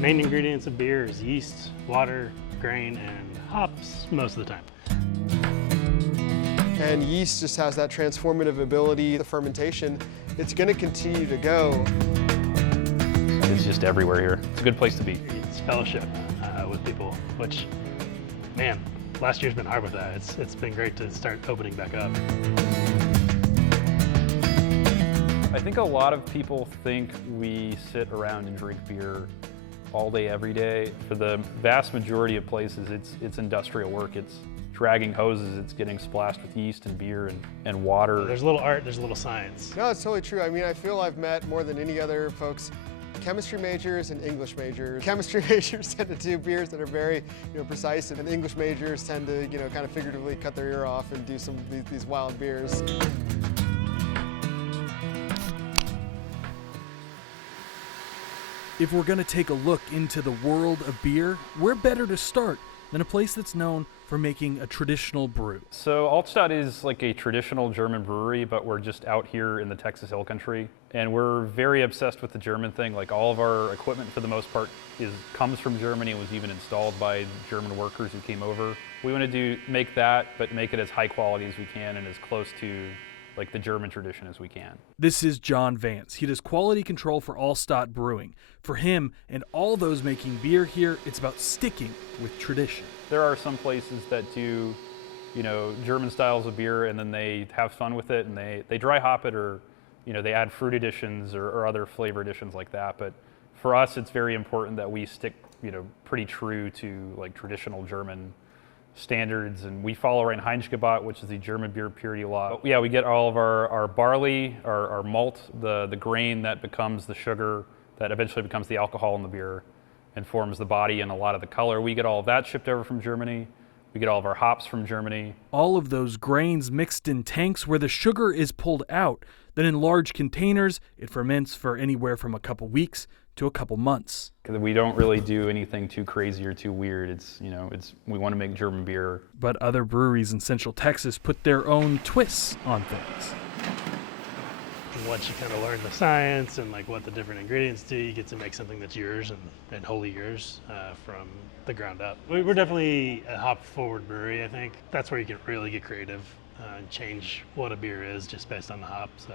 Main ingredients of beer is yeast, water, grain, and hops most of the time. And yeast just has that transformative ability, the fermentation. It's going to continue to go. It's just everywhere here. It's a good place to be. It's fellowship with people, which, man, last year's been hard with that. It's been great to start opening back up. I think a lot of people think we sit around and drink beer all day, every day. For the vast majority of places, it's industrial work. It's dragging hoses, it's getting splashed with yeast and beer and water. There's a little art, there's a little science. No, it's totally true. I mean, I feel I've met more than any other folks, chemistry majors and English majors. Chemistry majors tend to do beers that are very, precise, and English majors tend to, kind of figuratively cut their ear off and do some of these wild beers. If we're going to take a look into the world of beer, where better to start than a place that's known for making a traditional brew? So Altstadt is like a traditional German brewery, but we're just out here in the Texas Hill Country. And we're very obsessed with the German thing. Like all of our equipment for the most part comes from Germany and was even installed by German workers who came over. We want to make that, but make it as high quality as we can and as close to like the German tradition as we can. This is John Vance. He does quality control for Altstadt Brewing. For him and all those making beer here, it's about sticking with tradition. There are some places that do, German styles of beer and then they have fun with it and they dry hop it or, they add fruit additions or other flavor additions like that. But for us, it's very important that we stick, pretty true to like traditional German standards, and we follow Reinheitsgebot, which is the German beer purity law. But yeah, we get all of our barley, our malt, the grain that becomes the sugar that eventually becomes the alcohol in the beer and forms the body and a lot of the color. We get all of that shipped over from Germany. We get all of our hops from Germany. All of those grains mixed in tanks where the sugar is pulled out. Then in large containers, it ferments for anywhere from a couple weeks to a couple months. We don't really do anything too crazy or too weird. We want to make German beer. But other breweries in Central Texas put their own twists on things. Once you kind of learn the science and like what the different ingredients do, you get to make something that's yours and wholly yours from the ground up. We're definitely a hop-forward brewery, I think. That's where you can really get creative and change what a beer is just based on the hop. So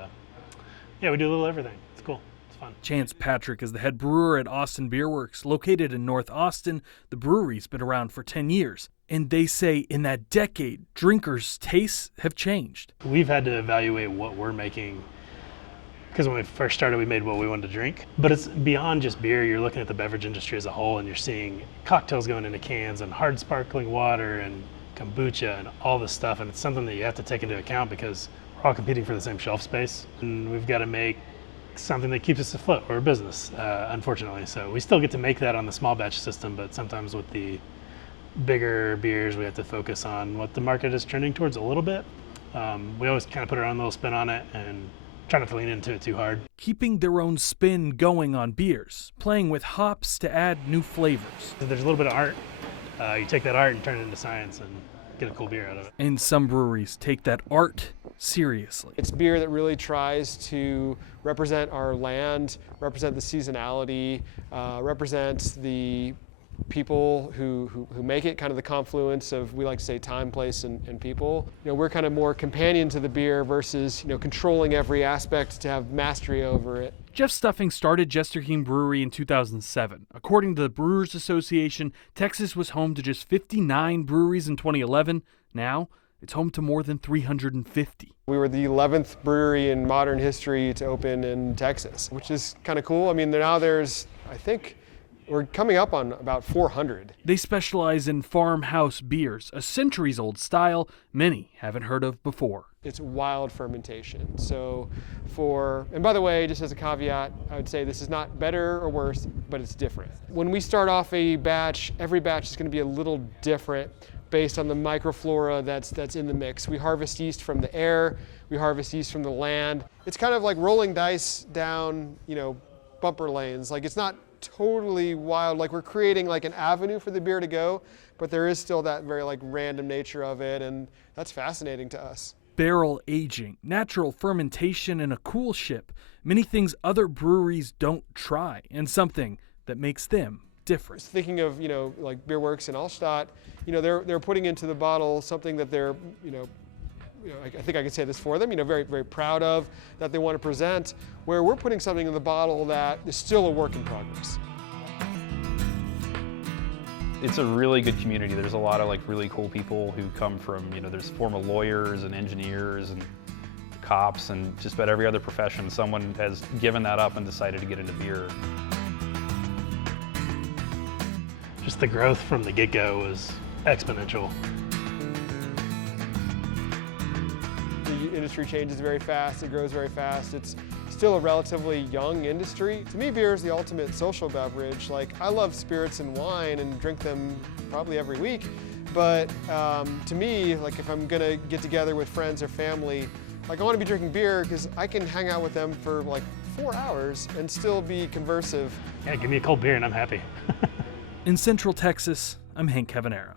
yeah, we do a little everything. It's cool. Fun. Chance Patrick is the head brewer at Austin Beer Works, located in North Austin. The brewery's been around for 10 years. And they say in that decade, drinkers' tastes have changed. We've had to evaluate what we're making, because when we first started, we made what we wanted to drink. But it's beyond just beer. You're looking at the beverage industry as a whole, and you're seeing cocktails going into cans and hard sparkling water and kombucha and all this stuff. And it's something that you have to take into account because we're all competing for the same shelf space. And we've got to make something that keeps us afloat. We're a business, unfortunately. So we still get to make that on the small batch system, but sometimes with the bigger beers, we have to focus on what the market is trending towards a little bit. We always kind of put our own little spin on it and try not to lean into it too hard. Keeping their own spin going on beers, playing with hops to add new flavors. There's a little bit of art. You take that art and turn it into science and get a cool beer out of it. And some breweries take that art seriously. It's beer that really tries to represent our land, represent the seasonality, represent the people who make it, kind of the confluence of, we like to say, time, place, and people. We're kind of more companion to the beer versus, controlling every aspect to have mastery over it. Jeff Stuffing started Jesterhene Brewery in 2007. According to the Brewers Association, Texas was home to just 59 breweries in 2011. Now, it's home to more than 350. We were the 11th brewery in modern history to open in Texas, which is kind of cool. I mean, now there's, I think, we're coming up on about 400. They specialize in farmhouse beers, a centuries-old style many haven't heard of before. It's wild fermentation. So and by the way, just as a caveat, I would say this is not better or worse, but it's different. When we start off a batch, every batch is going to be a little different based on the microflora that's in the mix. We harvest yeast from the air, we harvest yeast from the land. It's kind of like rolling dice down, bumper lanes. Like, it's not totally wild, like we're creating like an avenue for the beer to go, but there is still that very like random nature of it, and that's fascinating to us. Barrel aging, natural fermentation, and a cool ship. Many things other breweries don't try, and something that makes them different. Thinking of, like Beer Works and Altstadt, they're putting into the bottle something that they're, I think I could say this for them, very, very proud of, that they want to present, where we're putting something in the bottle that is still a work in progress. It's a really good community. There's a lot of like really cool people who come from, there's former lawyers and engineers and cops and just about every other profession. Someone has given that up and decided to get into beer. Just the growth from the get-go was exponential. The industry changes very fast, it grows very fast. It's still a relatively young industry. To me, beer is the ultimate social beverage. Like, I love spirits and wine and drink them probably every week, but to me, like if I'm gonna get together with friends or family, like I wanna be drinking beer because I can hang out with them for like 4 hours and still be conversive. Yeah, give me a cold beer and I'm happy. In Central Texas, I'm Hank Cavanero.